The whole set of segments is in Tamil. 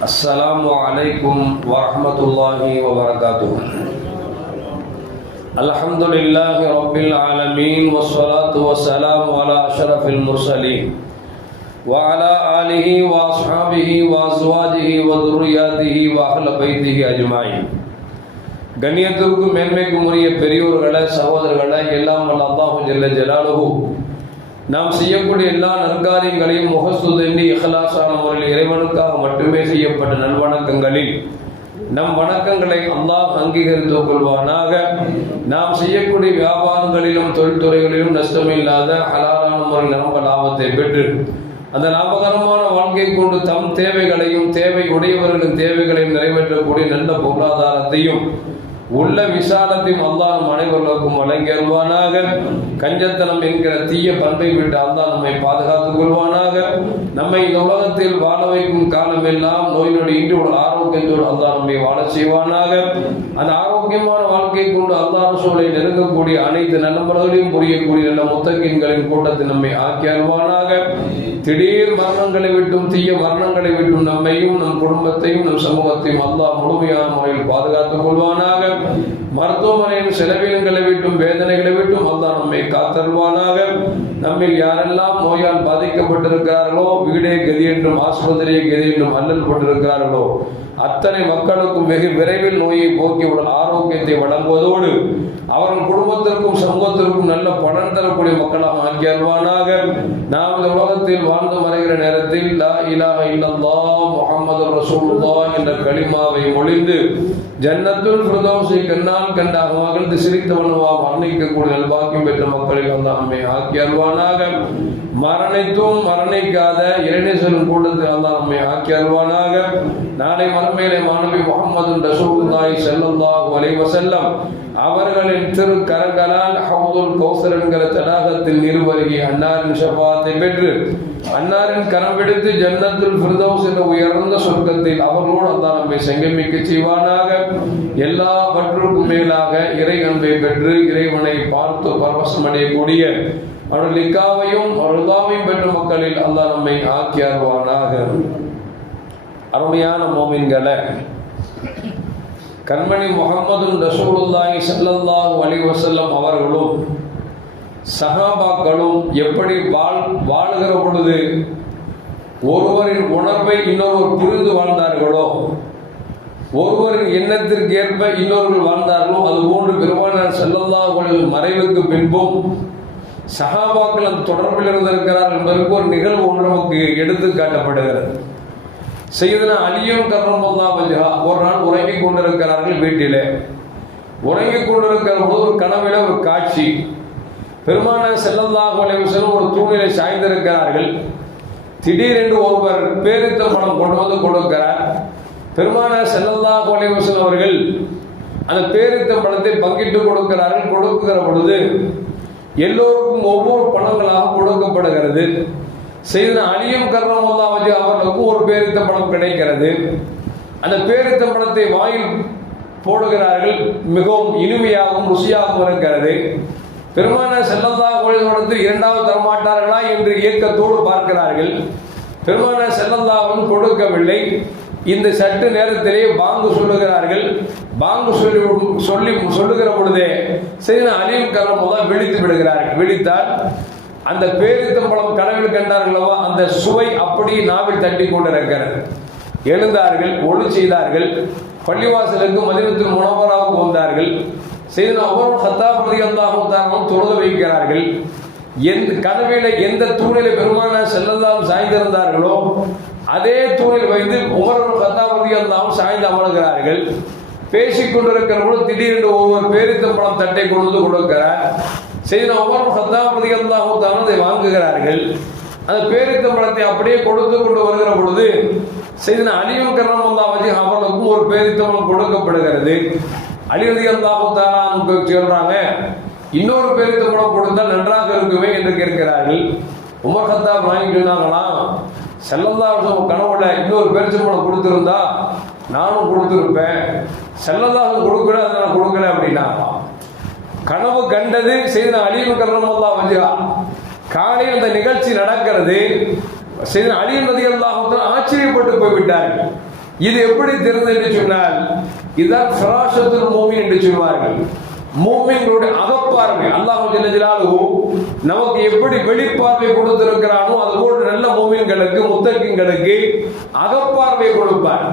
السلام عليكم ورحمة الله وبركاته. الحمد لله رب العالمين والصلاة والسلام على أشرف المرسلين وعلى آله وأصحابه وأزواجه وذرياته وأهل بيته أجمعين. கண்ணியத்திற்கும் மேன்மைக்கும் உரிய பெரியோர்களை சகோதரர்களை எல்லாம் வல்ல அல்லாஹ் ஜல்ல ஜலாலுஹு நாம் செய்யக்கூடிய எல்லா நற்காரியங்களையும் முகஸ்துதென்றி இஹ்லாஸான முறையில் இறைவனுக்காக மட்டுமே செய்யப்பட்ட நல்வணக்கங்களில் நம் வணக்கங்களை அல்லாஹ் அங்கீகரித்துக் கொள்வானாக. நாம் செய்யக்கூடிய வியாபாரங்களிலும் தொழில்துறைகளிலும் நஷ்டமில்லாத ஹலாலான முறையில் நம்ம லாபத்தை பெற்று அந்த லாபகரமான வாழ்க்கை கொண்டு தம் தேவைகளையும் தேவை உடையவர்களின் தேவைகளையும் நிறைவேற்றக்கூடிய நல்ல பொருளாதாரத்தையும் உள்ள விசாலத்தையும் அல்லாஹ் நம் அனைவர்களுக்கும் வழங்கியல்வானாக. கஞ்சத்தனம் என்கிற தீய பண்பை விட்டு அல்லாஹ் நம்மை பாதுகாத்துக் கொள்வானாக. நம்மை இந்த உலகத்தில் வாழ வைக்கும் காலமெல்லாம் நோய் நொடி இன்றி ஒரு ஆரோக்கியத்தோடு அல்லாஹ் நம்மை வாழ செய்வானாக. அந்த ஆரோக்கியமான வாழ்க்கை கொண்டு அல்லாஹ் ரசூலை நெருங்கக்கூடிய அனைத்து நலம்பர்களையும் புரியக்கூடிய நல்ல முத்தகீன்களின் கூட்டத்தில் நம்மை ஆக்கி அல்வானாக. திடீர் மரணங்களை விட்டும் தீய மரணங்களை விட்டும் நம்மையும் நம் குடும்பத்தையும் நம் சமூகத்தையும் அல்லாஹ் முழுமையான முறையில் பாதுகாத்துக் கொள்வானாக. மருத்துவமனையின் செலவினங்களை விட்டும் வேதனைகளை விட்டும் அல்லாஹ் நம்மை காத்தருவானாக. நம்மில் யாரெல்லாம் நோயால் பாதிக்கப்பட்டிருக்கிறார்களோ, வீடே கதி என்றும் ஆஸ்பத்திரியை கதி என்றும் அல்லல் பட்டிருக்கிறார்களோ அத்தனை மக்களுக்கும் வெகு விரைவில் நோயை போக்கி உடல் ஆரோக்கியத்தை வழங்குவதோடு அவர்கள் குடும்பத்திற்கும் சமூகத்திற்கும் நல்ல பலன் தரக்கூடிய மக்களாக ஆக்கி அல்வானாக. நாம் இந்த உலகத்தில் வாழ்ந்து மறைகிற நேரத்தில் லா இலாஹ இல்லல்லாஹ் முஹம்மது ரசூலுல்லாஹ் என்ற கலிமாவை மொழிந்து ஜன்னத்துல் ஃபிர்தௌஸை கண்ணால் கண்டாக மகிழ்ந்து சிரித்தவனவா வர்ணிக்கக்கூடிய நல்பாக்கியம் பெற்ற மக்களில் வந்து நம்மை ஆக்கி அல்வானாக. மரணித்தும் மரணிக்காத இறைநேசரின் கூட்டத்தில் அல்லாஹ் நம்மை ஆக்கி அல்வானாக. நாளை மறுமையிலே மாணவி முஹம்மது ரசூலுல்லாஹி ஸல்லல்லாஹு அலைஹி வஸல்லம் அவர்களின் திரு கரங்களால் ஹவுதுல் கௌசர் என்கிற தடாகத்தில் நிறுவருகி அன்னாரின் ஷஃபாத்தை பெற்று அன்னாரின் கரம் பிடித்து ஜன்னத்துல் ஃபிர்தௌஸ் என்ற உயர்ந்த சொர்க்கத்தில் அவர்களோடு அல்லாஹ் நம்மை சங்கமிக்க செய்வானாக. எல்லாவற்றுக்கும் மேலாக இறை அன்பை பெற்று இறைவனை பார்த்து பரவசம் அடையக்கூடிய அவர்கள் லிக்காவையும் அருளாவையும் பெற்ற மக்களில் அல்லாஹ் நம்மை ஆக்கி அருவானாக. அருமையான மோமின்களை, கண்மணி முஹம்மது ரசூலுல்லாஹி ஸல்லல்லாஹு அலைஹி வஸல்லம் அவர்களும் சஹாபாக்களும் எப்படி வாழுகிற பொழுது ஒருவரின் உணர்வை இன்னொருவர் புரிந்து வாழ்ந்தார்களோ, ஒருவரின் எண்ணத்திற்கு ஏற்ப இன்னொருவர் வாழ்ந்தார்களோ, அதுபோன்று பெருமானார் ஸல்லல்லாஹு அலைஹி வஸல்லம் மறைவுக்கு பின்பும் சஹாபாக்கள் அந்த தொடர்பில் இருந்திருக்கிறார் என்பதற்கு ஒரு நிகழ்வு ஒன்று நமக்கு எடுத்து காட்டப்படுகிறது. சையதுனா அலியும் கர்ரமல்லாஹு வஜ்ஹா ஒரு நாள் உறங்கிக் கொண்டிருக்கிறார்கள். வீட்டிலே உறங்கிக் கொண்டிருக்கிற போது ஒரு கனவில ஒரு காட்சி. பெருமானார் ஸல்லல்லாஹு அலைஹி வஸல்லம் ஒரு தூணிலே சாய்ந்திருக்கிறார்கள். திடீரென்று ஒருவர் பேரித்தம்பழம் கொண்டு வந்து கொடுக்கிறார். பெருமானார் ஸல்லல்லாஹு அலைஹி வஸல்லம் அவர்கள் அந்த பேரித்தம்பழத்தை பங்கிட்டு கொடுக்கிறார்கள். கொடுக்கிற பொழுது எல்லோருக்கும் ஒவ்வொரு பழங்களாக கொடுக்கப்படுகிறது. சையதுனா அலியும் கர்ரமல்லாஹு வஜ்ஹா அவர்களுக்கும் ஒரு பேரித்தம்பழம் கிடைக்கிறது. அந்த பேரித்தம்பழத்தை வாயில் போடுகிறார்கள். மிகவும் இனிமையாகவும் ருசியாகவும் இருக்கிறது. பெருமானார் ஸல்லல்லாஹு அலைஹி வஸல்லம் இரண்டாவது தரமாட்டார்களா என்று ஏக்கத்தோடு பார்க்கிறார்கள். பெருமானார் ஸல்லல்லாஹு அலைஹி வஸல்லம் கொடுக்கவில்லை. இந்த சற்று நேரத்திலே பாங்கு சொல்லுகிறார்கள். பாங்கு சொல்லுகிற பொழுதே சையதுனா அலியும் கர்ரமல்லாஹு விழித்து விடுகிறார்கள். விழித்தால் அந்த பேரித்தம்பழம் கனவில் கண்டார்களவா, அந்த சுவை அப்படியே நாவில் தட்டி கொண்டிருக்கிறது. எழுந்தார்கள், ஒளி செய்தார்கள். பள்ளிவாசலுக்கு மதீனத்துல் முனவ்வராவுக்கு வந்தார்கள். சையதுனா உமர் கத்தாப் ரலியல்லாஹு தஆலா தொழுது வைக்கிறார்கள். எந்த கனவில எந்த தூணிலே பெருமானார் ஸல்லல்லாஹு அலைஹி வஸல்லம் சாய்ந்திருந்தார்களோ அதே தூணில் வைத்து உமர் கத்தாப் ரலியல்லாஹு சாய்ந்து அமர்கிறார்கள். பேசிக் கொண்டிருக்கிற பொழுது திடீரென்று ஒருவர் பேரித்தம்பழம் தட்டை கொண்டு கொடுக்கிறார். சையதுனா உமர் கத்தாப் ரலியல்லாஹு தஆலா அதை வாங்குகிறார்கள். அந்த பேரித்தம்பழத்தை அப்படியே கொடுத்து கொண்டு வருகிற பொழுது சையதுனா அலியும் கர்ரமல்லாஹு வஜ்ஹா அவர்களுக்கும் ஒரு பேரித்தம்பழம் கொடுக்கப்படுகிறது. அலி ரலியல்லாஹு தஆலா சொல்றாங்க, இன்னொரு பேரித்தம்பழம் கொடுத்தால் நன்றாக இருக்குமே என்று கேட்கிறார்கள். உமர் கத்தாப் வாங்கி சொன்னாங்களாம், ஸல்லல்லாஹு அலைஹி வஸல்லம் கனவுல இன்னொரு பேரித்தம்பழம் கொடுத்திருந்தா நானும் கொடுத்திருப்பேன். ஸல்லல்லாஹு அலைஹி வஸல்லம் கொடுக்கல, அதை நான் கொடுக்கல அப்படின்னா. கனவு கண்டது சையதுனா அலியும் கர்ரமல்லாஹு வஜ்ஹா. காலையில் அந்த நிகழ்ச்சி நடக்கிறது. சையதுனா அலி ரலியல்லாஹு தஆலா ஆச்சரியப்பட்டு போய்விட்டார்கள். இது எப்படி தெரிந்தது என்று சொன்னால் இதுதான் ஃபராஷத்துல் மூமின் என்று சொல்வார்கள். மூமின்களுடைய அகப்பார்வை அல்லாஹ் ஜல்ல ஜலாலுஹு நமக்கு எப்படி வெளிப்பார்வை கொடுத்திருக்கிறானோ அதுபோன்று நல்ல மூமின்களுக்கு முத்தகின்களுக்கு அகப்பார்வை கொடுப்பார்.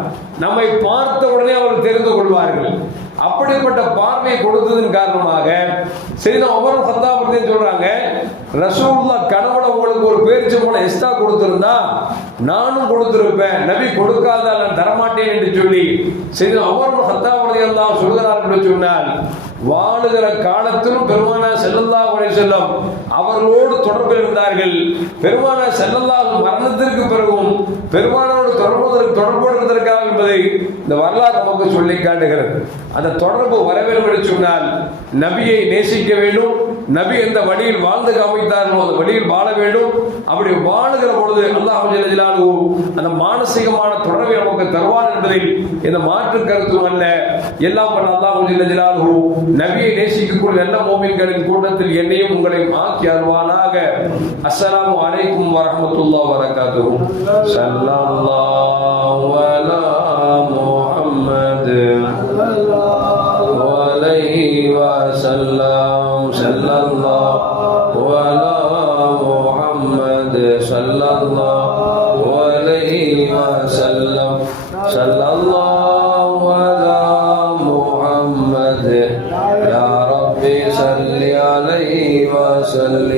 நம்மை பார்த்த உடனே அவர்கள் தெரிந்து கொள்வார்கள். அப்படிப்பட்ட பார்வை கொடுத்ததன் காரணமாக செய்த உமர் கத்தாப் ரலியல்லாஹு சொல்றாங்க, ரசூலுல்லாஹ் கனவுல உங்களுக்கு ஒரு பேரிச்சம்பழம் எக்ஸ்ட்ரா கொடுத்திருந்தா நானும் கொடுத்திருப்பேன், நபி கொடுக்காதால் நான் தரமாட்டேன் என்று சொல்லி செய்த உமர் கத்தாப் ரலியல்லாஹு சொல்கிறார்கள் என்று சொன்னால், வாழுகிற காலத்திலும் பெருமானார் ஸல்லல்லாஹு அலைஹி வஸல்லம் அவர்களோடு தொடர்பில் இருந்தார்கள். பெருமானார் ஸல்லல்லாஹு மரணத்திற்கு பிறகும் பெருமானாரோடு தொடர்போடு இருந்திருக்கிறார் என்பதை இந்த வரலாறு நமக்கு சொல்லி காட்டுகிறது. அந்த தொடர்பு வர வேண்டும் என்று சொன்னால் நபியை நேசிக்க வேண்டும். நபி எந்த வழியில் வாழ்ந்து காமித்தார்களோ அந்த வழியில் வாழ வேண்டும். அப்படி வாழுகிற பொழுது அல்லாஹ் ஜல்ல ஜலாலுஹு அந்த மானசீகமான தொடர்பை நமக்கு தருவான் என்பதில் எந்த மாற்று கருத்தும் அல்ல. எல்லாம் பண்ண அல்லாஹ் ஜல்ல ஜலாலுஹு நபியை நேசிக்கக்கூடிய நல்ல மூமின்களின் கூட்டத்தில் என்னையும் உங்களையும் ஆக்கி அருள்வானாக. அஸ்ஸலாமு அலைக்கும் வரஹ்மத்துல்லாஹி வபரகாத்துஹு. ஸல்லல்லாஹு அலா முஹம்மத் வலைஹி வஸல்லம். ஸல்லல்லாஹு அலா முஹம்மத் ஸல்லல்லாஹு அலைஹி வஸல்லம். ஸல்லல்லாஹு அலா முஹம்மத் யா ரப்பி ஸல்லி அலைஹி வஸல்லிம்.